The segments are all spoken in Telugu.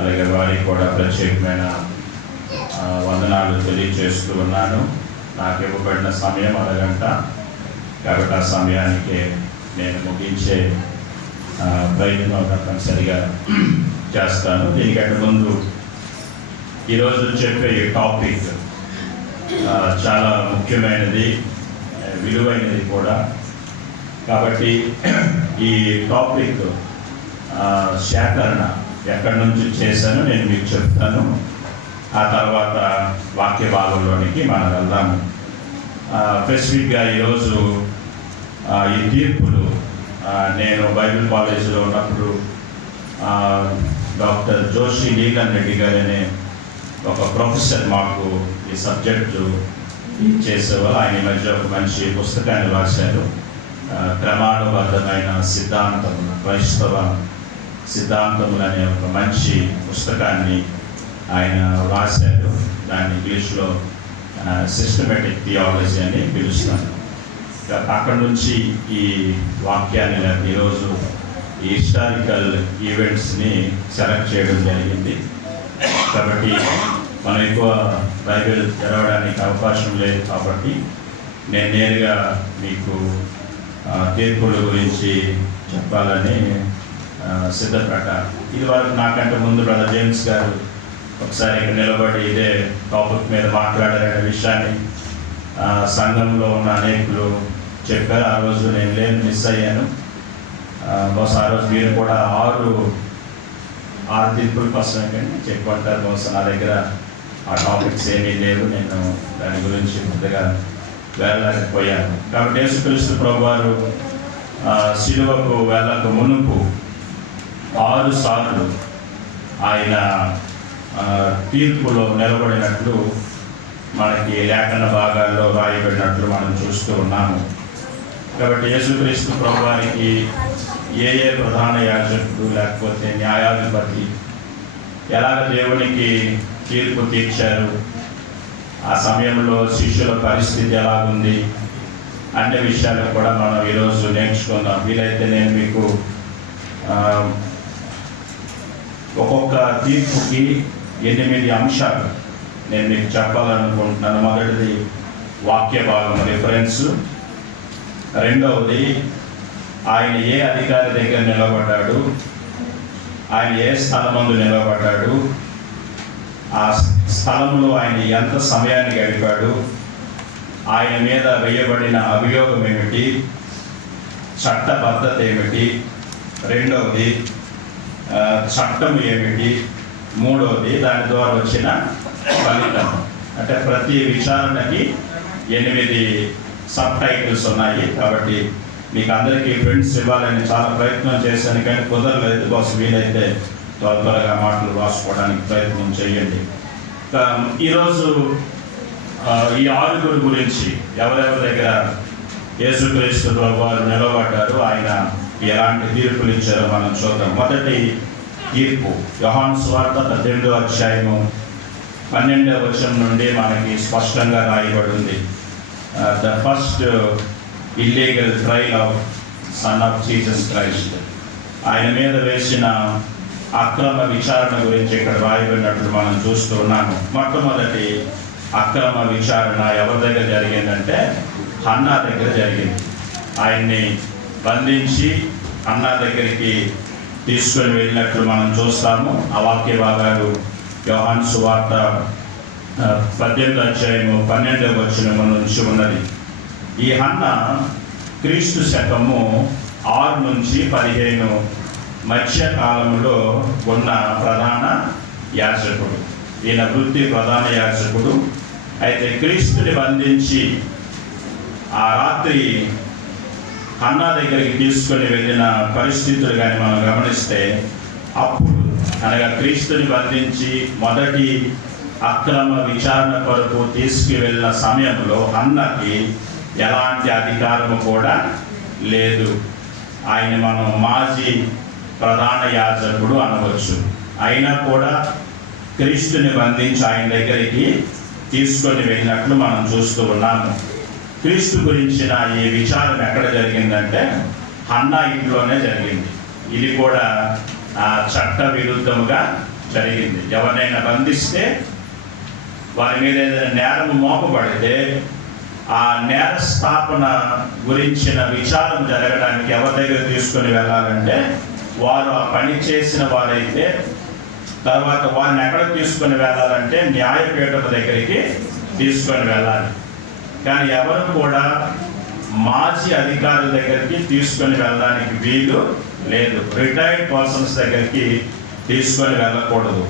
అలాగే వారికి కూడా ప్రత్యేకమైన వందనాలు తెలియజేస్తూ ఉన్నాను. నాకు ఇవ్వబడిన సమయం అరగంట. కాబట్టి ఆ సమయానికి నేను ముగించే ప్రయత్నం తప్పనిసరిగా చేస్తాను. దీనికంటే ముందు ఈరోజు చెప్పే టాపిక్ చాలా ముఖ్యమైనది విలువైనది కూడా. కాబట్టి ఈ టాపిక్ సేకరణ ఎక్కడి నుంచి చేశానో నేను మీకు చెప్తాను. ఆ తర్వాత వాక్య భాగంలోనికి మనం వెళ్దాము స్పెసిఫిక్గా ఈరోజు ఈ తీర్పులు నేను బైబిల్ కాలేజీలో ఉన్నప్పుడు డాక్టర్ జోషి నీలన్ రెడ్డి గారు అనే ఒక ప్రొఫెసర్ మాకు ఈ సబ్జెక్టు చేసేవారు. ఆయన ఈ మధ్య ఒక మంచి పుస్తకాన్ని రాశారు. క్రమానుబద్ధమైన సిద్ధాంతం క్రైస్తవ సిద్ధాంతములు అనే ఒక మంచి పుస్తకాన్ని ఆయన రాశారు. దాన్ని ఇంగ్లీష్లో సిస్టమేటిక్ థియాలజీ అని పిలుస్తాను అక్కడ నుంచి ఈ వాక్యాన్ని ఈరోజు ఈ హిస్టారికల్ ఈవెంట్స్ని సెలెక్ట్ చేయడం జరిగింది. కాబట్టి మనం ఎక్కువ బైబిల్ తెరవడానికి అవకాశం లేదు కాబట్టి నేను నేరుగా మీకు తీర్పుల గురించి చెప్పాలని సిద్ధపేట ఇది వరకు నాకంటే ముందు బ్రదర్ జేమ్స్ గారు ఒకసారి ఇక్కడ నిలబడి ఇదే టాపిక్ మీద మాట్లాడారనే విషయాన్ని సంఘంలో ఉన్న అనేకులు చెప్పారు. ఆ రోజు నేను లేను మిస్ అయ్యాను. బహుశా ఆ రోజు మీరు కూడా ఆరు ఆరు తీర్పుల కోసం కానీ చెప్పుకుంటారు బహుశా నా దగ్గర ఆ టాపిక్స్ ఏమీ లేవు. నేను దాని గురించి పెద్దగా వెళ్ళలేకపోయాను కాబట్టి యేసుక్రీస్తు ప్రభు వారు శిలువకు వెళ్ళక మునుపు ఆరు సార్లు ఆయన తీర్పులో నిలబడినట్లు మనకి లేఖన భాగాల్లో రాయబడినట్లు మనం చూస్తూ ఉన్నాము. కాబట్టి యేసుక్రీస్తు ప్రభువానికి ఏ ఏ ప్రధాన యాజకుడు లేకపోతే న్యాయాధిపతి ఎలాగ దేవునికి తీర్పు తీర్చారు? ఆ సమయంలో శిష్యుల పరిస్థితి ఎలాగుంది? అనే విషయాలు కూడా మనం ఈరోజు నేర్చుకుందాం. వీలైతే నేను మీకు ఒక్కొక్క తీర్పుకి ఎనిమిది అంశాలు. నేను మీకు చెప్పాలనుకుంటున్నాను. మొదటిది వాక్య భాగం రిఫరెన్స్ రెండవది ఆయన ఏ అధికారి దగ్గర నిలబడ్డాడు? ఆయన ఏ స్థలమందు నిలబడ్డాడు? ఆ స్థలంలో ఆయన ఎంత సమయాన్ని గడిపాడు? ఆయన మీద వేయబడిన అభియోగం ఏమిటి? చట్టబద్ధత ఏమిటి? రెండవది చట్టం ఏమిటి? మూడవది దాని ద్వారా వచ్చిన ఫలితం. అంటే ప్రతి విచారణకి ఎనిమిది సబ్ టైటిల్స్ ఉన్నాయి కాబట్టి మీకు అందరికీ ఫ్రెండ్స్ ఇవ్వాలని చాలా ప్రయత్నం చేశాను కానీ కుదరలేదు. కోసం వీలైతే త్వర త్వరగా మాటలు రాసుకోవడానికి ప్రయత్నం చేయండి. ఈరోజు ఈ ఆరుగురు గురించి ఎవరెవరి దగ్గర యేసుక్రీస్తు ప్రభు వారు నిలబడ్డారు ఆయన ఎలాంటి తీర్పులు ఇచ్చారో మనం చూద్దాం. మొదటి తీర్పు యోహాను స్వార్థ పద్దెనిమిదో అధ్యాయము పన్నెండవ వచనం నుండి మనకి స్పష్టంగా రాయబడి ఉంది the first illegal trial of son of Jesus Christ ఆయన మీద వేసిన అక్రమ విచారణ గురించి ఇక్కడ రాయబడినట్లు మనం చూస్తూ ఉన్నాము. మొట్టమొదటి అక్రమ విచారణ ఎవరి దగ్గర జరిగిందంటే హన్నా దగ్గర జరిగింది. ఆయన్ని బంధించి అన్నా దగ్గరికి తీసుకొని వెళ్ళినట్లు మనం చూస్తాము. ఆ వాక్య భాగాలు యోహాన్ సువార్త పద్దెనిమిది అధ్యాయము పన్నెండవ వచనము నుంచి ఉన్నది. ఈ అన్న క్రీస్తు శకము ఆరు నుంచి పదిహేను మధ్య కాలంలో ఉన్న ప్రధాన యాజకుడు. ఈయన వృత్తి ప్రధాన యాజకుడు. అయితే క్రీస్తుని బంధించి ఆ రాత్రి అన్న దగ్గరికి తీసుకొని వెళ్ళిన పరిస్థితులు కానీ మనం గమనిస్తే అప్పుడు అనగా క్రీస్తుని బంధించి మొదటి అక్రమ విచారణ కొరకు తీసుకువెళ్ళిన సమయంలో అన్నకి ఎలాంటి అధికారము కూడా లేదు. ఆయన మనం మాజీ ప్రధాన యాజకుడు అనవచ్చు. అయినా కూడా క్రీస్తుని బంధించి ఆయన దగ్గరికి తీసుకొని వెళ్ళినట్లు మనం చూస్తూ ఉన్నాము. క్రీస్తు గురించిన ఈ విచారణ ఎక్కడ జరిగిందంటే హన్నా ఇంట్లోనే జరిగింది. ఇది కూడా ఆ, చట్ట విరుద్ధముగా జరిగింది. ఎవరినైనా బంధిస్తే వారి మీద ఏదైనా నేరం మోపబడితే ఆ నేర స్థాపన గురించిన విచారం జరగడానికి ఎవరి దగ్గర తీసుకొని వెళ్ళాలంటే వారు ఆ పని చేసిన వారైతే తర్వాత వారిని ఎక్కడ తీసుకొని వెళ్ళాలంటే న్యాయపీఠం దగ్గరికి తీసుకొని వెళ్ళాలి. కానీ ఎవరు కూడా మాజీ అధికారుల దగ్గరికి తీసుకొని వెళ్ళడానికి వీలు లేదు. రిటైర్డ్ పర్సన్స్ దగ్గరికి తీసుకొని వెళ్ళకూడదు.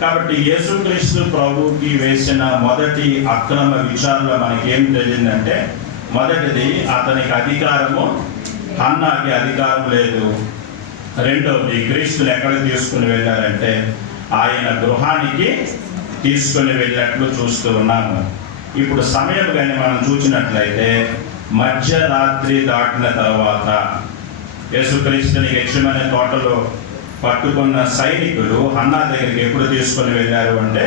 కాబట్టి యేసుక్రీస్తు ప్రభుకి వేసిన మొదటి అక్రమ విచారణలో మనకి ఏం మొదటిది అతనికి అధికారము అన్నకి అధికారం లేదు. రెండవది క్రీస్తుని ఎక్కడ తీసుకుని వెళ్ళారంటే ఆయన గృహానికి తీసుకుని వెళ్ళినట్లు చూస్తూ ఉన్నాము. ఇప్పుడు సమయం కానీ మనం చూసినట్లయితే మధ్యరాత్రి దాటిన తర్వాత యేసుక్రీస్తుని యక్షమైన తోటలో పట్టుకున్న సైనికులు అన్నా దగ్గరికి ఎప్పుడు తీసుకొని వెళ్ళారు అంటే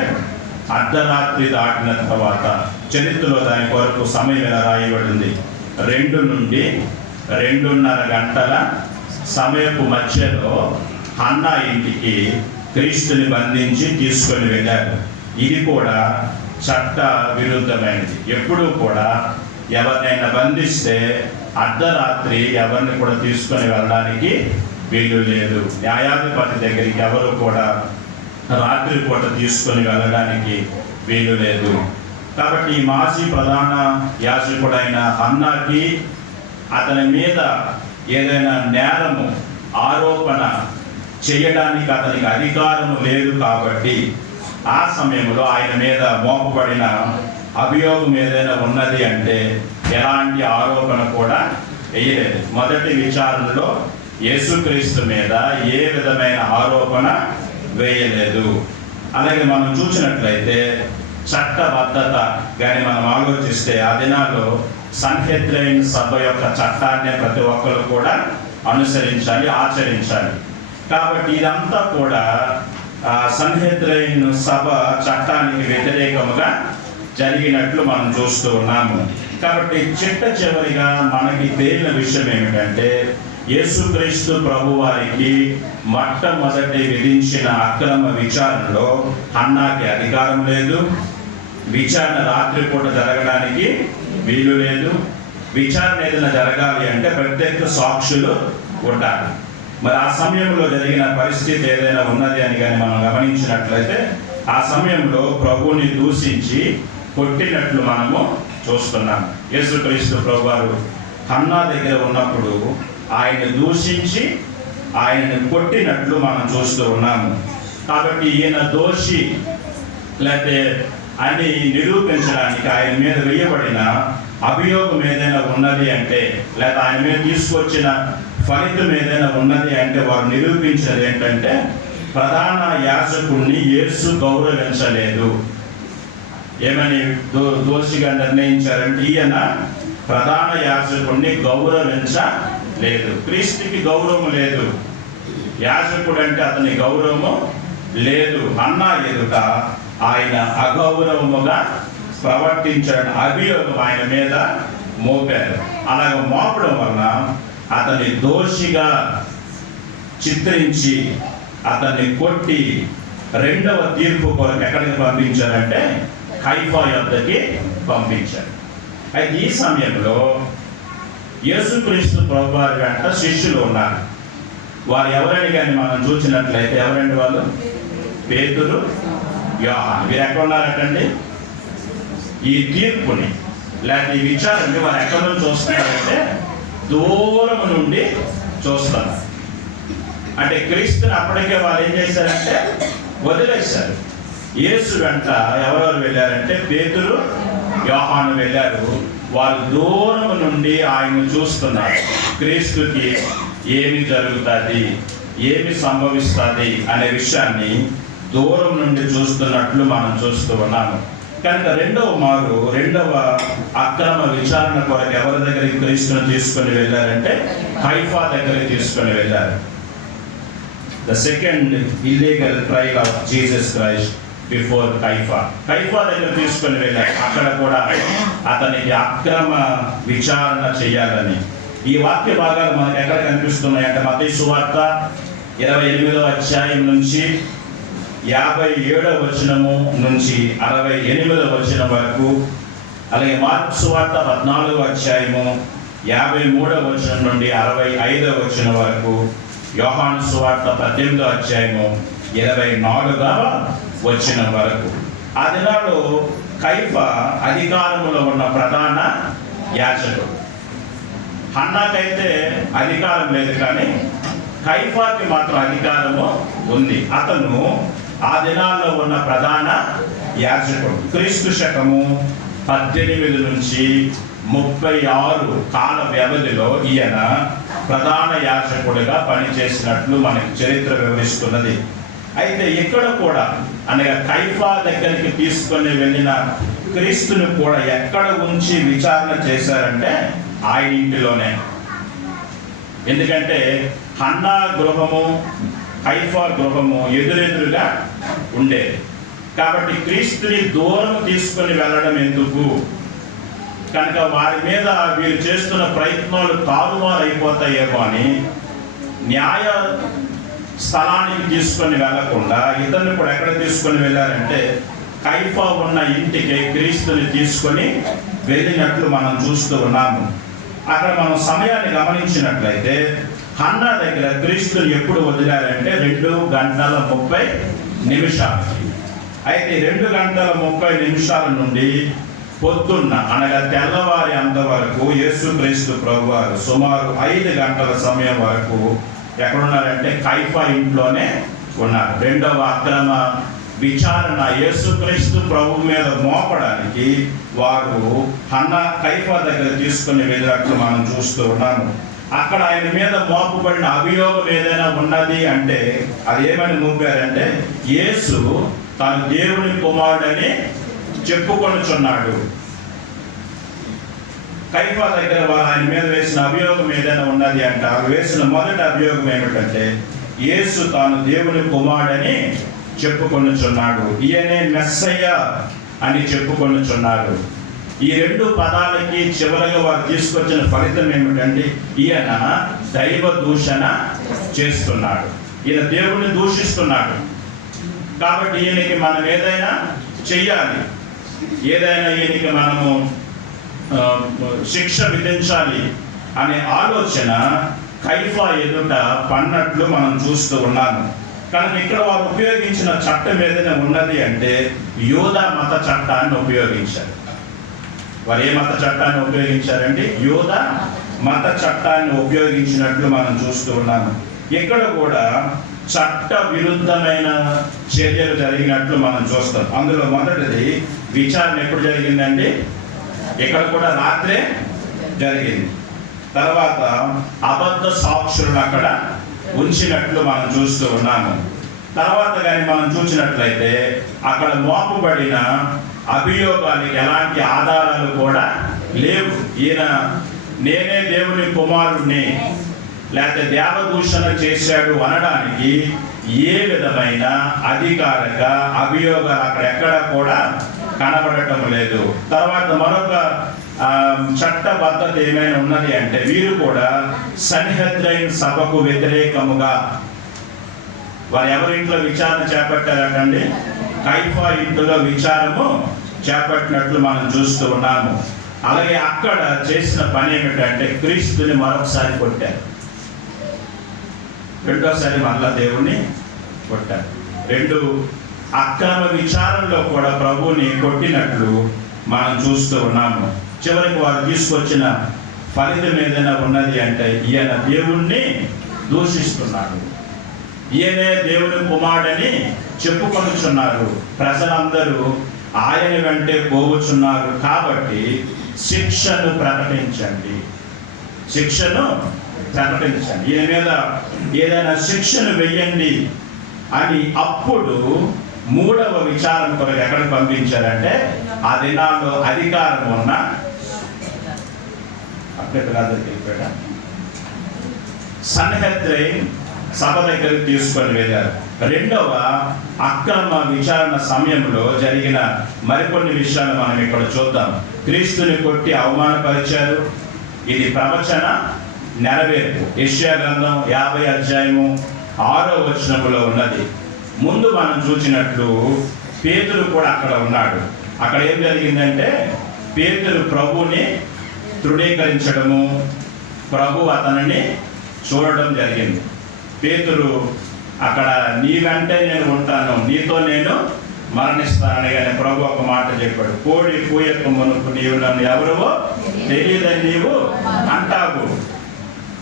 అర్ధరాత్రి దాటిన తర్వాత చరిత్రలో దాని కొరకు సమయం ఎలా రాయబడింది? రెండు నుండి రెండున్నర గంటల సమయపు మధ్యలో అన్నా ఇంటికి క్రీస్తుని బంధించి తీసుకొని వెళ్ళారు. ఇది కూడా చట్ట విరుద్ధమైనది ఎప్పుడూ కూడా ఎవరినైనా బంధిస్తే అర్ధరాత్రి ఎవరిని కూడా తీసుకొని వెళ్ళడానికి వీలు లేదు. న్యాయాధిపతి దగ్గరికి ఎవరు కూడా రాత్రి పూట తీసుకొని వెళ్ళడానికి వీలు లేదు. కాబట్టి ఈ మాజీ ప్రధాన యాజకుడైన అన్నాకి అతని మీద ఏదైనా నేరము ఆరోపణ చేయడానికి అతనికి అధికారము లేదు కాబట్టి ఆ సమయంలో ఆయన మీద మోపబడిన అభియోగం ఏదైనా ఉన్నది అంటే ఎలాంటి ఆరోపణ కూడా వేయలేదు. మొదటి విచారణలో యేసుక్రీస్తు మీద ఏ విధమైన ఆరోపణ వేయలేదు. అలాగే మనం చూసినట్లయితే చట్టబద్ధత కానీ మనం ఆలోచిస్తే ఆ దినాల్లో సంహెద్రైన్ సభ యొక్క చట్టాన్ని ప్రతి ఒక్కరు కూడా అనుసరించాలి ఆచరించాలి. కాబట్టి ఇదంతా కూడా సన్హెద్రైన్ సభ చట్టానికి వ్యతిరేకముగా జరిగినట్లు మనం చూస్తూ ఉన్నాము. కాబట్టి చిట్ట చివరిగా మనకి తేలిన విషయం ఏమిటంటే యేసుక్రీస్తు ప్రభు వారికి మొట్టమొదటి విధించిన అక్రమ విచారణలో అన్నాకి అధికారం లేదు. విచారణ రాత్రిపూట జరగడానికి వీలు లేదు. విచారణ ఏదైనా జరగాలి అంటే ప్రత్యేక సాక్షులు ఉండాలి మరి ఆ సమయంలో జరిగిన పరిస్థితి ఏదైనా ఉన్నది అని కానీ మనం గమనించినట్లయితే ఆ సమయంలో ప్రభువుని దూషించి కొట్టినట్లు మనము చూస్తున్నాం. యేసుక్రీస్తు ప్రభు వారు హన్నా దగ్గర ఉన్నప్పుడు ఆయన దూషించి ఆయనను కొట్టినట్లు మనం చూస్తూ ఉన్నాము కాబట్టి ఈయన దోషి లేకపోతే అని నిరూపించడానికి ఆయన మీద వేయబడిన అభియోగం ఏదైనా ఉన్నది అంటే లేదా ఆయన మీద తీసుకొచ్చిన ఫలితం ఏదైనా ఉన్నది అంటే వారు నిరూపించేది ఏంటంటే ప్రధాన యాజకుడిని యేసు గౌరవించలేదు. ఏమని దో దోషిగా నిర్ణయించారంటే ఈయన ప్రధాన యాజకుడిని గౌరవించలేదు. క్రీస్తుకి గౌరవం లేదు. యాజకుడు అంటే అతని గౌరవము లేదు. అన్న ఎదుట ఆయన అగౌరవముగా ప్రవర్తించడం. అభియోగం ఆయన మీద మోపారు. అలాగ మోపడం వలన అతని దోషిగా చిత్రించి అతన్ని కొట్టి రెండవ తీర్పు కొరకు ఎక్కడికి పంపించారంటే కైఫా యొద్దకి పంపించారు. అయితే ఈ సమయంలో యేసుక్రీస్తు ప్రభు వారి వెంట శిష్యులు ఉన్నారు. వారు ఎవరని కానీ మనం చూసినట్లయితే ఎవరండి వాళ్ళు? పేతురు వ్యూహాన్ వీరు ఎక్కడ ఉన్నారటండి? ఈ తీర్పుని లేకపోతే ఈ విచారాన్ని వారు ఎక్కడ నుంచి చూస్తున్నారంటే దూరం నుండి చూస్తారు అంటే క్రీస్తుని అప్పటికే వాళ్ళు ఏం చేశారంటే వదిలేశారు. యేసు వెంట ఎవరెవరు వెళ్ళారంటే పేతులు యోహాను వెళ్ళారు. వారు దూరం నుండి ఆయన చూస్తున్నారు. క్రీస్తుకి ఏమి జరుగుతుంది? ఏమి సంభవిస్తుంది? అనే విషయాన్ని దూరం నుండి చూస్తున్నట్లు మనం చూస్తూ ఉన్నాము. కనుక రెండవ మారు రెండవ అక్రమ విచారణ కొరకు ఎవరి దగ్గరికి క్రీస్తుని తీసుకొని వెళ్ళారంటే హైఫా దగ్గరికి తీసుకొని వెళ్ళారు. The second illegal trial of Jesus Christ before Caiaphas Caiaphas దగ్గర తీసుకొని వెళ్ళారు. అక్కడ కూడా అతనికి అక్రమ విచారణ చేయాలని. ఈ వాక్య భాగాలు మనకు ఎక్కడ కనిపిస్తున్నాయి అంటే సువార్త ఇరవై ఎనిమిదవ అధ్యాయం నుంచి యాభై ఏడవ వచనము నుంచి అరవై ఎనిమిదవ వచనం వరకు అలాగే మార్క్స్ వార్త పద్నాలుగు అధ్యాయము యాభై మూడవ వచనం నుండి అరవై ఐదవ వచనం వరకు యోహాను సువార్త పద్దెనిమిదో అధ్యాయము ఇరవై నాలుగవ వచనం వరకు. ఆ దినాల్లో కైఫ అధికారములో ఉన్న ప్రధాన యాచకుడు హన్నాకైతే అధికారం లేదు కానీ కైఫాకి మాత్రం అధికారము ఉంది. అతను ఆ దినాల్లో ఉన్న ప్రధాన యాజకుడు. క్రీస్తు శకము పద్దెనిమిది నుంచి ముప్పై ఆరు కాల వ్యవధిలో ఈయన ప్రధాన యాజకుడిగా పనిచేసినట్లు మనకి చరిత్ర వివరిస్తున్నది. అయితే ఇక్కడ కూడా అనగా కైఫా దగ్గరికి తీసుకొని వెళ్ళిన క్రీస్తుని కూడా ఎక్కడ ఉంచి విచారణ చేశారంటే ఆయన ఇంటిలోనే. ఎందుకంటే హన్నా గృహము కైఫా గృహము ఎదురెదురుగా ఉండేది. కాబట్టి క్రీస్తుని దూరం తీసుకొని వెళ్ళడం ఎందుకు? కనుక వారి మీద వీరు చేస్తున్న ప్రయత్నాలు తారుమారు అయిపోతాయేమో అని న్యాయ స్థలానికి తీసుకొని వెళ్ళకుండా ఇతరులు కూడా ఎక్కడ తీసుకొని వెళ్ళారంటే కైఫా ఉన్న ఇంటికి క్రీస్తుని తీసుకొని వెళ్ళినట్లు మనం చూస్తూ ఉన్నాము. అక్కడ మనం సమయాన్ని గమనించినట్లయితే హన్నా దగ్గర క్రీస్తుని ఎప్పుడు వదిలారంటే రెండు గంటల ముప్పై నిమిషాలు అయితే రెండు గంటల ముప్పై నిమిషాల నుండి పొద్దున్న అనగా తెల్లవారి అంతవరకు యేసుక్రీస్తు ప్రభు వారు సుమారు ఐదు గంటల సమయం వరకు ఎక్కడున్నారంటే కైఫా ఇంట్లోనే ఉన్నారు. రెండవ అక్రమ విచారణ యేసుక్రీస్తు ప్రభు మీద మోపడానికి వారు హన్న కైఫా దగ్గర తీసుకుని వెళ్ళినట్లు మనం చూస్తూ ఉన్నాము. అక్కడ ఆయన మీద మోపబడిన అభియోగం ఏదైనా ఉన్నది అంటే అది ఏమని మోపారంటే యేసు తాను దేవుని కుమారుడని చెప్పుకొనుచున్నాడు. కైఫా దగ్గర వాళ్ళు ఆయన మీద వేసిన అభియోగం ఏదైనా ఉన్నది అంటే వేసిన మొదటి అభియోగం ఏమిటంటే యేసు తాను దేవుని కుమారుడని చెప్పుకొనుచున్నాడు. ఈయనే మెస్సయ్య అని చెప్పుకొనుచున్నాడు. ఈ రెండు పదాలకి చివరగా వారు తీసుకొచ్చిన ఫలితం ఏమిటంటే ఈయన దైవ దూషణ చేస్తున్నాడు. ఈయన దేవుణ్ణి దూషిస్తున్నాడు. కాబట్టి ఈయనకి మనం ఏదైనా చెయ్యాలి. ఏదైనా ఈయనకి మనము శిక్ష విధించాలి అనే ఆలోచన కైఫా ఎదుట పన్నట్లు మనం చూస్తూ ఉన్నాము. కానీ ఇక్కడ వారు ఉపయోగించిన చట్టం ఏదైనా ఉన్నది అంటే యోధ మత చట్టాన్ని ఉపయోగించారు. వారు ఏ మత చట్టాన్ని ఉపయోగించారంటే యోధ మత చట్టాన్ని ఉపయోగించినట్లు మనం చూస్తూ ఉన్నాము ఇక్కడ కూడా చట్ట విరుద్ధమైన చర్యలు జరిగినట్లు మనం చూస్తాం. అందులో మొదటిది విచారణ ఎప్పుడు జరిగిందండి ఇక్కడ కూడా రాత్రే జరిగింది. తర్వాత అబద్ధ సాక్షులను అక్కడ ఉంచినట్లు మనం చూస్తూ ఉన్నాము. తర్వాత కానీ మనం చూసినట్లయితే అక్కడ మోపబడిన అభియోగానికి ఎలాంటి ఆధారాలు కూడా లేవు. ఈయన నేనే దేవుని కుమారుడిని లేకపోతే దేవదూషణ చేశాడు అనడానికి ఏ విధమైన అధికారిక అభియోగాలు అక్కడ ఎక్కడ కూడా కనబడటం లేదు. తర్వాత మరొక చట్టబద్ధత ఏమైనా ఉన్నది అంటే వీరు కూడా సన్హద్రైన్ సభకు వ్యతిరేకముగా వారు ఎవరి ఇంట్లో విచారణ చేపట్టారటండి? కైఫా ఇంటిలో విచారము చేపట్టినట్లు మనం చూస్తూ ఉన్నాము. అలాగే అక్కడ చేసిన పని ఏమిటంటే క్రీస్తుని మరొకసారి కొట్టారు. రెండోసారి మళ్ళా దేవుణ్ణి కొట్టారు. రెండు అక్రమ విచారంలో కూడా ప్రభువుని కొట్టినట్లు మనం చూస్తూ ఉన్నాము. చివరికి వారు తీసుకొచ్చిన ఫలితం ఏదైనా ఉన్నది అంటే ఈయన దేవుణ్ణి దూషిస్తున్నాడు. ఈయనే దేవుని కుమారుడని చెప్పుకొనుచున్నారు. ప్రజలందరూ ఆయన వెంటే పోగుచున్నారు కాబట్టి శిక్షను ప్రకటించండి. శిక్షను ప్రకటించండి. ఈయన మీద ఏదైనా శిక్షను వెయ్యండి అని అప్పుడు మూడవ విచారణ కొరకు ఎక్కడికి పంపించారంటే ఆ దినాల్లో అధికారం ఉన్న అక్కడ దగ్గరికి వెళ్ళిపోయాడా సభ దగ్గరికి తీసుకొని వెళ్ళారు రెండవ అక్రమ విచారణ సమయంలో జరిగిన మరికొన్ని విషయాలు మనం ఇక్కడ చూద్దాం. క్రీస్తుని కొట్టి అవమానపరిచారు. ఇది ప్రవచన నెరవేర్పు. యెషయా గ్రంథం యాభై అధ్యాయము ఆరో వచనములో ఉన్నది. ముందు మనం చూసినట్లు పేతులు కూడా అక్కడ ఉన్నాడు. అక్కడ ఏం జరిగిందంటే పేతులు ప్రభుని తృణీకరించడము ప్రభు అతనిని చూడడం జరిగింది. పేతురు అక్కడ నీ వెంటే నేను ఉంటాను నీతో నేను మరణిస్తానని కానీ ప్రభు ఒక మాట చెప్పాడు. కోడి కూయకు మునుపు నీవు నన్ను ఎవరువో తెలియదని నీవు అంటావు.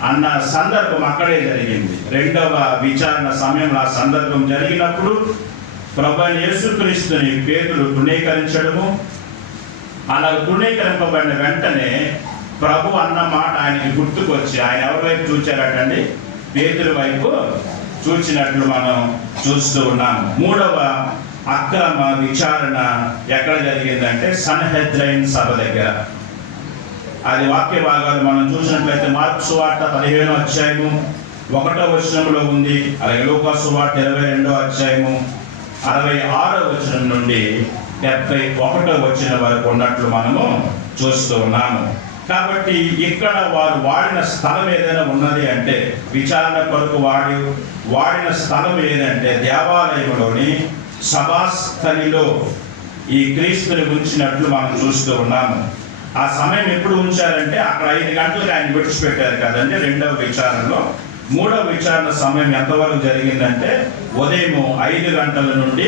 అన్న సందర్భం అక్కడే జరిగింది. రెండవ విచారణ సమయంలో ఆ సందర్భం జరిగినప్పుడు ప్రభు యేసుక్రీస్తుని పేతులు తృణీకరించడము అలా తృణీకరింపబడిన వెంటనే ప్రభు అన్న మాట ఆయనకి గుర్తుకొచ్చి ఆయన ఎవరి వైపు చూచారటండి? పేదల వైపు చూచినట్లు మనం చూస్తూ ఉన్నాం. మూడవ అక్రమ విచారణ ఎక్కడ జరిగిందంటే సన్హెద్రైన్ సభ దగ్గర. అది వాక్య భాగాలు మనం చూసినట్లయితే మార్క్స్ వార్త పదిహేను అధ్యాయము ఒకటో వచనంలో ఉంది. అలాగే లోకాసు వార్త ఇరవై రెండో అధ్యాయము అరవై ఆరో వచనం నుండి డెబ్బై ఒకటో వచనం వరకు ఉన్నట్లు మనము చూస్తూ ఉన్నాము. కాబట్టి ఇక్కడ వారు వాడిన స్థలం ఏదైనా ఉన్నది అంటే విచారణ కొరకు వాడి వాడిన స్థలం ఏదంటే దేవాలయంలోని సభాస్థలిలో ఈ క్రీస్తుని ఉంచినట్లు మనం చూస్తూ ఉన్నాము. ఆ సమయం ఎప్పుడు ఉంచారంటే అక్కడ ఐదు గంటలకు ఆయన విడిచిపెట్టారు కదండి రెండవ విచారణలో. మూడవ విచారణ సమయం ఎంతవరకు జరిగిందంటే ఉదయం ఐదు గంటల నుండి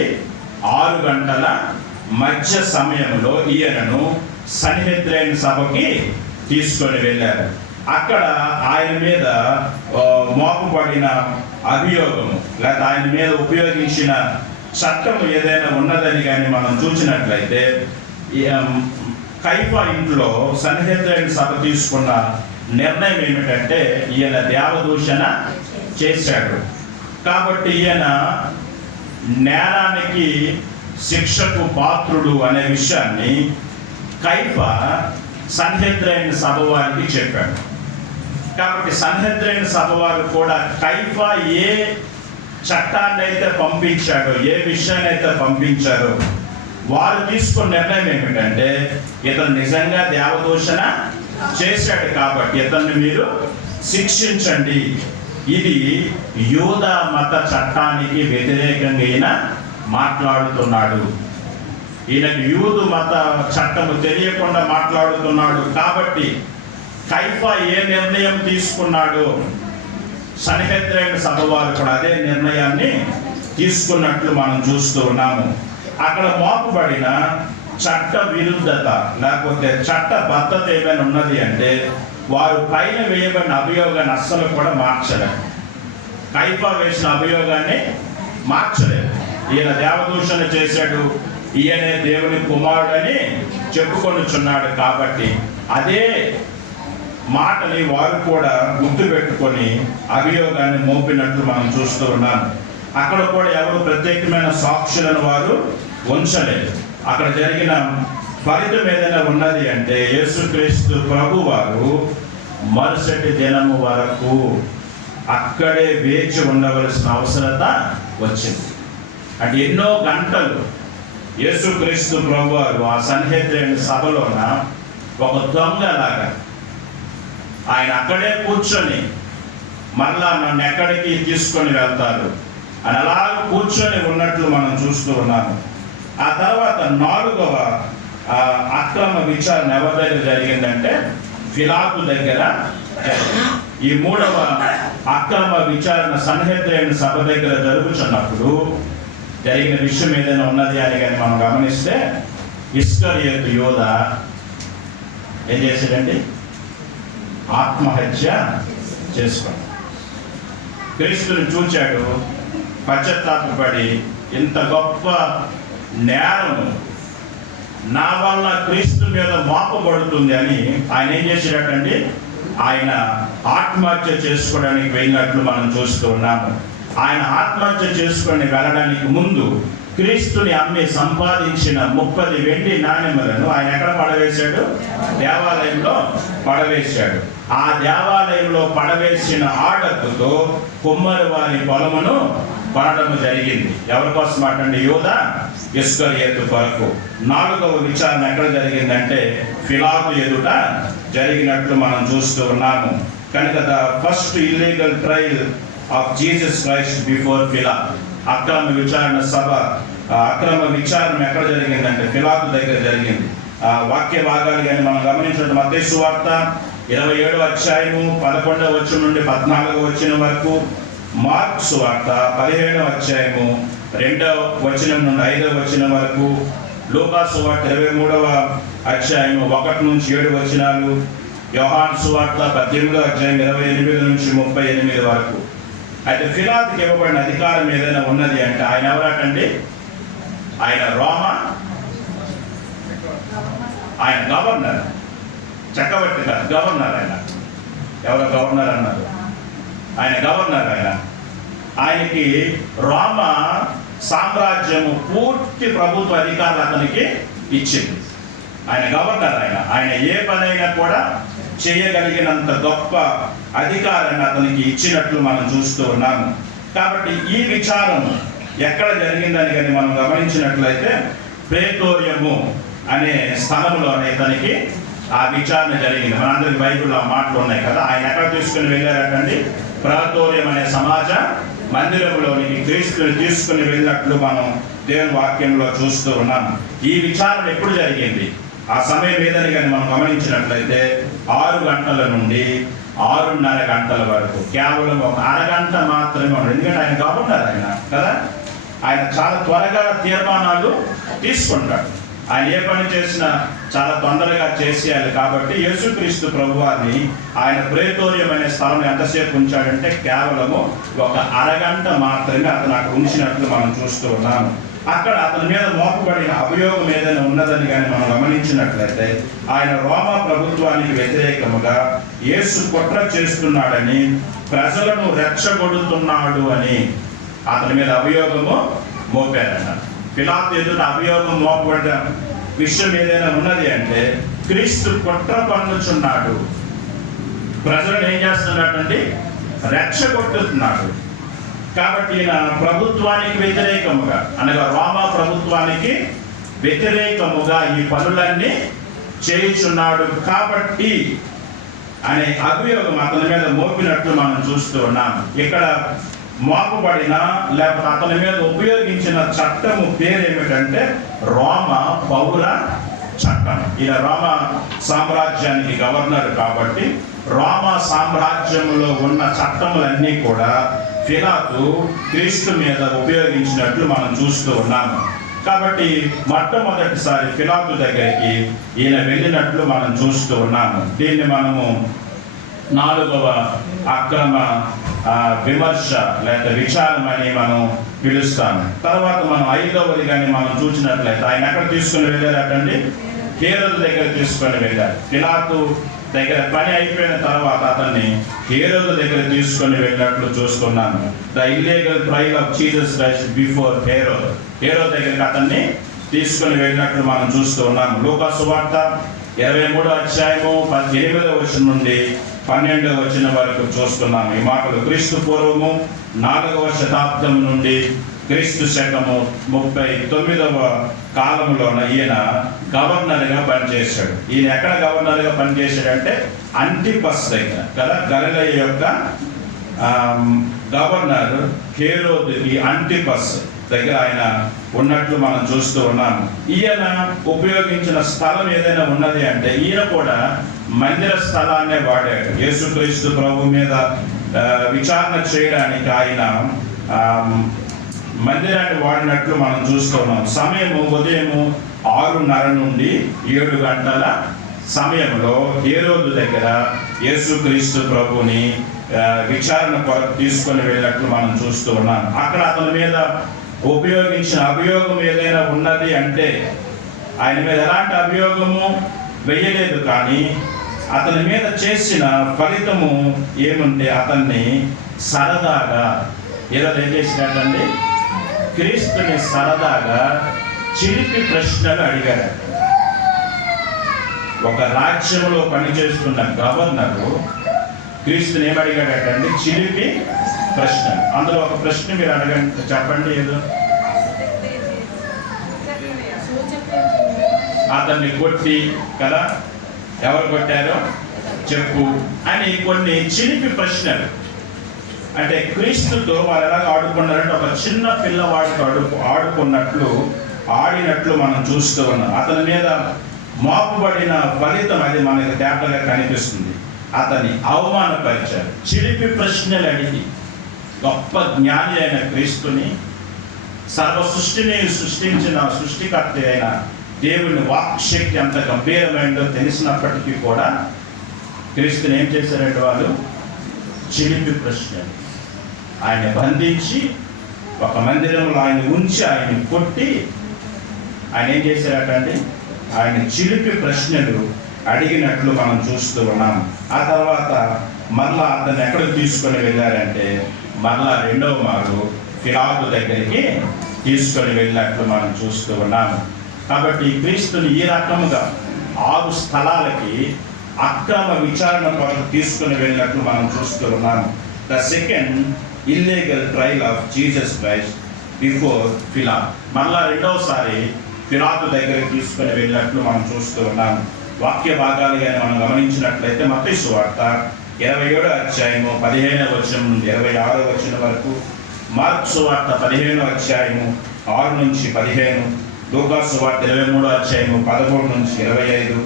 ఆరు గంటల మధ్య సమయంలో ఈయనను సన్నిహితులైన సభకి తీసుకొని వెళ్ళారు. అక్కడ ఆయన మీద మోపబడిన అభియోగము లేదా ఆయన మీద ఉపయోగించిన చట్టం ఏదైనా ఉన్నదని కానీ మనం చూసినట్లయితే ఈ, కైఫా ఇంట్లో సన్నిహితులైన సభ తీసుకున్న నిర్ణయం ఏమిటంటే ఈయన దేవదూషణ చేశాడు. కాబట్టి ఈయన నేరానికి శిక్షకు పాత్రుడు అనే విషయాన్ని కైఫా సన్హెద్రైన సభ వారికి చెప్పాడు కాబట్టి సన్హెద్రైన సభ వారు కూడా కైఫా ఏ చట్టాన్ని అయితే పంపించాడో ఏ విషయాన్ని అయితే పంపించారో వారు తీసుకున్న నిర్ణయం ఏమిటంటే ఇతను నిజంగా దేవదూషణ చేశాడు కాబట్టి ఇతన్ని మీరు శిక్షించండి. ఇది యూద మత చట్టానికి వ్యతిరేకంగా మాట్లాడుతున్నాడు. ఈయనకు యూదు మత చట్టము తెలియకుండా మాట్లాడుతున్నాడు కాబట్టి కైఫా ఏ నిర్ణయం తీసుకున్నాడు? సనిహద్రైన సభ వారు కూడా అదే నిర్ణయాన్ని తీసుకున్నట్లు మనం చూస్తూ ఉన్నాము. అక్కడ మోపబడిన చట్ట విరుద్ధత లేకపోతే చట్ట బద్ధత ఏమైనా ఉన్నది అంటే వారు పైన వేయబడిన అభియోగాన్ని అస్సలు కూడా మార్చలేదు. కైఫా వేసిన అభియోగాన్ని మార్చలేదు. ఈయన దేవదూషణ చేశాడు. ఈయనే దేవుని కుమారుడని చెప్పుకొనుచున్నాడు కాబట్టి అదే మాటని వారు కూడా గుర్తు పెట్టుకొని అభియోగాన్ని మోపినట్లు మనం చూస్తూ ఉన్నాం. అక్కడ కూడా ఎవరు ప్రత్యేకమైన సాక్షులను వారు ఉంచలేదు. అక్కడ జరిగిన ఫలితం ఏదైనా ఉన్నది అంటే యేసుక్రీస్తు ప్రభు వారు మరుసటి దినము వరకు అక్కడే వేచి ఉండవలసిన అవసరత వచ్చింది. అంటే ఎన్నో గంటలు యేసుక్రీస్తు ప్రభు వారు ఆ సన్నిహితులైన సభలోన ఒక దొంగలాగా ఆయన అక్కడే కూర్చొని మరలా నన్ను ఎక్కడికి తీసుకొని వెళ్తారు? అని అలా కూర్చొని ఉన్నట్లు మనం చూస్తూ ఉన్నాము. ఆ తర్వాత నాలుగవ అక్రమ విచారణ ఎవరి దగ్గర జరిగిందంటే ఫిలాపు దగ్గర ఈ మూడవ అక్రమ విచారణ సన్నిహితులైన సభ దగ్గర జరుగుతున్నప్పుడు జరిగిన విషయం ఏదైనా ఉన్నది అని కానీ మనం గమనిస్తే ఇస్కరియతు యోధ ఏం చేశాడండి? ఆత్మహత్య చేసుకోండి క్రీస్తుని చూచాడు పశ్చాత్తాపడి ఇంత గొప్ప నేరము నా వల్ల క్రీస్తు మీద మోపబడుతుంది అని ఆయన ఏం చేసినట్టండి ఆయన ఆత్మహత్య చేసుకోవడానికి వెళ్ళినట్లు మనం చూస్తూ ఉన్నాము. ఆయన ఆత్మహత్య చేసుకొని వెళ్ళడానికి ముందు క్రీస్తుని అమ్మి సంపాదించిన ముప్పది వెండి నాణ్యములను ఆయన ఎక్కడ పడవేశాడు? దేవాలయంలో పడవేశాడు. ఆ దేవాలయంలో పడవేసిన ఆ కుమ్మరి వారి పొలమును కొనడం జరిగింది. ఎవరి కోసం అటండి యోధ ఇస్కరియతు కొరకు. నాలుగవ విచారణ ఎక్కడ జరిగిందంటే ఫిలాపు ఎదుట జరిగినట్లు మనం చూస్తూ ఉన్నాము. కనుక the first illegal trial of Jesus Christ before Pilate అక్రమ విచారణ సభ అక్రమ విచారణ ఎక్కడ జరిగిందంటే ఫిలాకు దగ్గర జరిగింది. ఆ వాక్య భాగాలు కానీ మనం గమనించిన మధ్య వార్త ఇరవై ఏడు అధ్యాయము పదకొండవ వచ్చిన నుండి పద్నాలుగవ వచ్చిన వరకు. మార్క్ వార్త పదిహేడవ అధ్యాయము రెండవ వచనం నుండి ఐదవ వచనం వరకు. లోకా వార్త ఇరవై మూడవ అధ్యాయము ఒకటి నుంచి ఏడు వచనాలు. యోహాన్ సువార్త పద్దెనిమిదవ అధ్యాయం ఇరవై ఎనిమిది నుంచి ముప్పై ఎనిమిది వరకు. అయితే ఫిలాత్కి ఇవ్వబడిన అధికారం ఏదైనా ఉన్నది అంటే ఆయన ఎవరటండి? ఆయన రోమ ఆయన గవర్నర్. చక్రవర్తి కాదు గవర్నర్ ఆయన. ఎవరో గవర్నర్ అన్నారు? ఆయన గవర్నర్ ఆయన. ఆయనకి రోమ సామ్రాజ్యము పూర్తి ప్రభుత్వ అధికారులు అతనికి ఇచ్చింది. ఆయన గవర్నర్ ఆయన. ఆయన ఏ పనైనా కూడా చేయగలిగినంత గొప్ప అధికారాన్ని అతనికి ఇచ్చినట్లు మనం చూస్తూ ఉన్నాము. కాబట్టి ఈ విచారం ఎక్కడ జరిగిందని కానీ మనం గమనించినట్లయితే ప్రేటోరియము అనే స్థలంలోనే తనకి ఆ విచారణ జరిగింది. మనందరికి బైబిల్లో ఆ మాటలు ఉన్నాయి కదా. ఆయన ఎక్కడ తీసుకుని వెళ్ళారటండి? ప్రాతోర్యం అనే సమాజ మందిరంలోనికి క్రీస్తుని తీసుకుని వెళ్ళినట్లు మనం దేవుని వాక్యంలో చూస్తూ ఉన్నాం ఈ విచారణ ఎప్పుడు జరిగింది? ఆ సమయం ఏదని కానీ మనం గమనించినట్లయితే ఆరు గంటల నుండి ఆరున్నర గంటల వరకు కేవలం ఒక అరగంట మాత్రమే ఉండదు. ఎందుకంటే ఆయన గవర్నర్ ఆయన కదా? ఆయన చాలా త్వరగా తీర్మానాలు తీసుకుంటాడు. ఆయన ఏ పని చేసినా చాలా తొందరగా చేసేయాలి కాబట్టి యేసుక్రీస్తు ప్రభువారిని ఆయన ప్రేతోర్యం అనే స్థలం ఎంతసేపు ఉంచాడంటే కేవలము ఒక అరగంట మాత్రమే అతను అక్కడ ఉంచినట్లు మనం చూస్తూ ఉన్నాము. అక్కడ అతని మీద మోపబడిన అభియోగం ఏదైనా ఉన్నదని కానీ మనం గమనించినట్లయితే ఆయన రోమా ప్రభుత్వానికి వ్యతిరేకముగా యేసు కుట్ర చేస్తున్నాడని ప్రజలను రెచ్చగొడుతున్నాడు అని అతని మీద అభియోగము మోపారట పిలాత్ ఎదుట అభియోగం మోపబడిన విషయం ఏదైనా ఉన్నది అంటే క్రీస్తు కుట్ర పన్నుచున్నాడు. ప్రజలను ఏం చేస్తున్నాడండి? రెచ్చగొట్టుతున్నాడు కాబట్టి ఈయన ప్రభుత్వానికి వ్యతిరేకముగా అనగా రోమా ప్రభుత్వానికి వ్యతిరేకముగా ఈ పనులన్నీ చేయుచున్నాడు కాబట్టి అనే అభియోగం అతని మీద మోపినట్లు మనం చూస్తూ ఉన్నాం. ఇక్కడ మోపబడిన లేకపోతే అతని మీద ఉపయోగించిన చట్టము పేరు ఏమిటంటే రోమ పౌర చట్టం. ఈయన రోమ సామ్రాజ్యానికి గవర్నర్ కాబట్టి రోమ సామ్రాజ్యంలో ఉన్న చట్టములన్నీ కూడా ఫిలాకు క్రీస్తు మీద ఉపయోగించినట్లు మనం చూస్తూ ఉన్నాము. కాబట్టి మొట్టమొదటిసారి ఫిలాతు దగ్గరికి ఈయన వెళ్ళినట్లు మనం చూస్తూ ఉన్నాము. దీన్ని మనము నాలుగవ అక్రమ విమర్శ లేదా విచారం అని మనం పిలుస్తాము. తర్వాత మనం ఐదవది కానీ మనం చూసినట్లయితే ఆయన ఎక్కడ తీసుకుని వెళ్ళారటండి? కేరళ దగ్గర తీసుకొని వెళ్ళారు. పిలాతు దగ్గర పని అయిపోయిన తర్వాత అతన్ని హేరోదు దగ్గర తీసుకొని వెళ్ళినట్లు చూస్తున్నాను the illegal trial of Jesus Christ before Herod Herod దగ్గరికి అతన్ని తీసుకొని వెళ్ళినట్లు మనం చూస్తూ ఉన్నాము. లూకా వార్త ఇరవై మూడో అధ్యాయము ఎనిమిదవ వచ్చిన నుండి పన్నెండవ వచ్చిన వరకు చూస్తున్నాము. ఈ మాటలు క్రీస్తు పూర్వము నాలుగవ శతాబ్దం నుండి క్రీస్తు శకము ముప్పై తొమ్మిదవ కాలంలోన ఈయన గవర్నర్గా పనిచేశాడు. ఈయన ఎక్కడ గవర్నర్గా పనిచేశాడంటే అంటిపస్ దగ్గర కదా? గలిలయ యొక్క గవర్నర్ హేరోద్ ఈ అంటిపస్ దగ్గర ఆయన ఉన్నట్లు మనం చూస్తూ ఉన్నాము. ఈయన ఉపయోగించిన స్థలం ఏదైనా ఉన్నది అంటే ఈయన కూడా మందిర స్థలాన్నే వాడాడు. యేసుక్రీస్తు ప్రభు మీద విచారణ చేయడానికి ఆయన మందిరాన్ని వాడినట్లు మనం చూస్తున్నాం సమయము ఉదయము ఆరున్నర నుండి ఏడు గంటల సమయంలో ఏ రోజు దగ్గర యేసుక్రీస్తు ప్రభుని విచారణ కొరకు తీసుకొని వెళ్ళినట్లు మనం చూస్తూ ఉన్నాం. అక్కడ అతని మీద ఉపయోగించిన అభియోగం ఏదైనా ఉన్నది అంటే ఆయన మీద ఎలాంటి అభియోగము వెయ్యలేదు కానీ అతని మీద చేసిన ఫలితము ఏముంటే అతన్ని సరదాగా ఏదో ఏం చేసినట్టండి క్రీస్తుని సరదాగా చిలిపి ప్రశ్నలు అడిగారు. ఒక రాజ్యంలో పనిచేస్తున్న గవర్నరు క్రీస్తుని ఏమడిగాడటండి చిలిపి ప్రశ్న అందులో ఒక ప్రశ్న మీరు అడగండి చెప్పండి ఏదో. అతన్ని కొట్టి కదా ఎవరు కొట్టారో? చెప్పు అని కొన్ని చిలిపి ప్రశ్నలు. అంటే క్రీస్తుతో వారు ఎలాగ ఆడుకున్నారంటే ఒక చిన్న పిల్లవాడితో ఆడుకు ఆడుకున్నట్లు ఆడినట్లు మనం చూస్తూ ఉన్నాం. అతని మీద మోపబడిన ఫలితం అది మనకి తేటగా కనిపిస్తుంది. అతన్ని అవమానపరిచారు. చిలిపి ప్రశ్నలు అడిగి గొప్ప జ్ఞాని అయిన క్రీస్తుని సర్వ సృష్టిని సృష్టించిన సృష్టికర్త అయిన దేవుని వాక్శక్తి ఎంత గంభీరమైందో తెలిసినప్పటికీ కూడా క్రీస్తుని ఏం చేశారంటే వాళ్ళు చిలిపి ప్రశ్నలు. ఆయన బంధించి ఒక మందిరంలో ఆయన ఉంచి ఆయన కొట్టి ఆయన ఏం చేశారట అండి? ఆయన చిలిపి ప్రశ్నలు అడిగినట్లు మనం చూస్తూ ఉన్నాం. ఆ తర్వాత మరలా అతను ఎక్కడికి తీసుకొని వెళ్ళారంటే మరలా రెండవ మారు ఫిరాకు దగ్గరికి తీసుకొని వెళ్ళినట్లు మనం చూస్తూ ఉన్నాము కాబట్టి క్రీస్తుని ఈ రకముగా ఆరు స్థలాలకి అక్రమ విచారణ కొరకు తీసుకుని వెళ్ళినట్లు మనం చూస్తూ ఉన్నాము the second illegal trial of Jesus Christ before Pilate మళ్ళా రెండవసారి ఫిలాతు దగ్గరికి తీసుకుని వెళ్ళినట్లు మనం చూస్తూ ఉన్నాము వాక్య భాగాలు కానీ మనం గమనించినట్లయితే మత్తయి వార్త ఇరవై ఏడో అధ్యాయము పదిహేనవ వచనం నుండి ఇరవై ఆరో వచనం వరకు. మార్క్స్ వార్త పదిహేనో అధ్యాయము ఆరు నుంచి పదిహేను. లూకాసు వార్త ఇరవై మూడో అధ్యాయము పదమూడు నుంచి ఇరవై ఐదు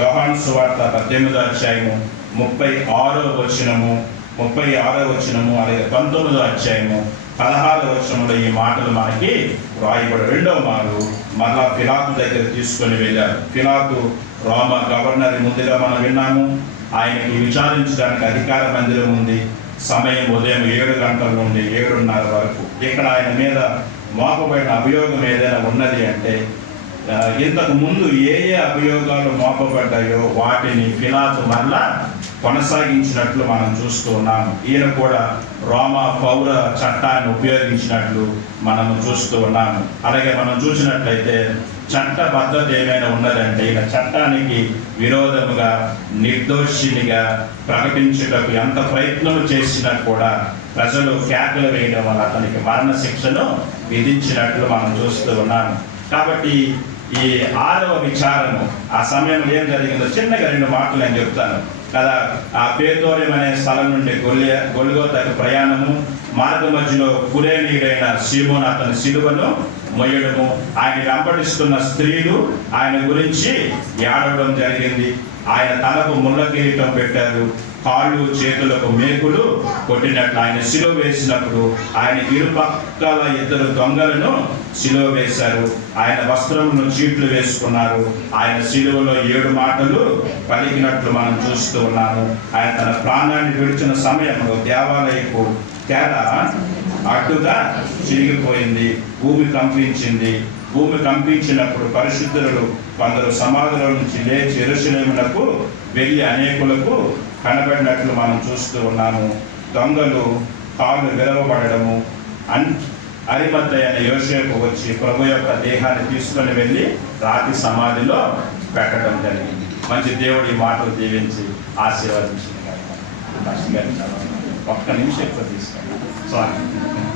యోహాను సువార్త పద్దెనిమిదో అధ్యాయము ముప్పై ఆరో వచనము ముప్పై ఆరో వచనము అలాగే పంతొమ్మిదో అధ్యాయము పదహారో వచనంలో ఈ మాటలు మనకి రాయబడి రెండవ మారు. మరలా ఫిలాతు దగ్గర తీసుకొని వెళ్ళారు. ఫిలాతు రోమ గవర్నర్ ముందుగా మనం విన్నాము. ఆయనకి విచారించడానికి అధికార మందిరం ఉంది. సమయం ఉదయం ఏడు గంటల నుండి ఏడున్నర వరకు. ఇక్కడ ఆయన మీద మోపబడిన అభియోగం ఏదైనా ఉన్నది అంటే ఇంతకు ముందు ఏ ఏ అభియోగాలు మోపబడ్డాయో వాటిని ఫిలాతు మళ్ళా కొనసాగించినట్లు మనం చూస్తూ ఉన్నాము. ఈయన కూడా రోమా పౌర చట్టాన్ని ఉపయోగించినట్లు మనము చూస్తూ ఉన్నాము. అలాగే మనం చూసినట్లయితే చట్టబద్ధత ఏమైనా ఉన్నదంటే ఈయన చట్టానికి విరోధముగా నిర్దోషినిగా ప్రకటించుటకు ఎంత ప్రయత్నం చేసినా కూడా ప్రజలు కేకలు వేయడం వల్ల అతనికి మరణశిక్షను విధించినట్లు మనం చూస్తూ ఉన్నాము. కాబట్టి ఈ ఆరవ విచారము ఆ సమయంలో ఏం జరిగిందో చిన్నగా రెండు మాటలు నేను చెప్తాను. కదా. ఆ పేతోరియం అనే స్థలం నుండి గొల్లి గొల్గోతకు ప్రయాణము మార్గ మధ్యలో కురేనీయుడైన సీమోన్ అతని సిలువను మొయ్యడము ఆయన వెంబడిస్తున్న స్త్రీలు ఆయన గురించి ఏడవడం జరిగింది. ఆయన తలకు ముళ్ళ కిరీటం పెట్టారు. కాళ్ళు చేతులకు మేకులు కొట్టినట్లు ఆయన శిలో వేసినప్పుడు ఆయన ఇరుపక్కల ఇద్దరు దొంగలను సిలువ వేశారు. ఆయన వస్త్రములను చీట్లు వేసుకున్నారు. ఆయన శిలువలో ఏడు మాటలు పలికినట్లు మనం చూస్తూ ఉన్నాము. ఆయన తన ప్రాణాన్ని విడిచిన సమయంలో దేవాలయపు తేడా అడ్డుగా చిరిగిపోయింది భూమి కంపించింది. భూమి కంపించినప్పుడు పరిశుద్ధులు కొందరు సమాధుల నుంచి లేచి ఎరుసలేమునకు వెళ్ళి అనేకులకు కనబడినట్లు మనం చూస్తూ ఉన్నాము. దొంగలు కాళ్ళు విరవబడము అన్ అరిమత్తయ్య అనే యోసేపు వచ్చి ప్రభు యొక్క దేహాన్ని తీసుకొని వెళ్ళి రాతి సమాధిలో పెట్టడం జరిగింది. మంచి దేవుడి మాటలు దీవించి ఆశీర్వదించింది ఒక్క నిమిషం ఎక్కువ తీసుకోండి. Sorry.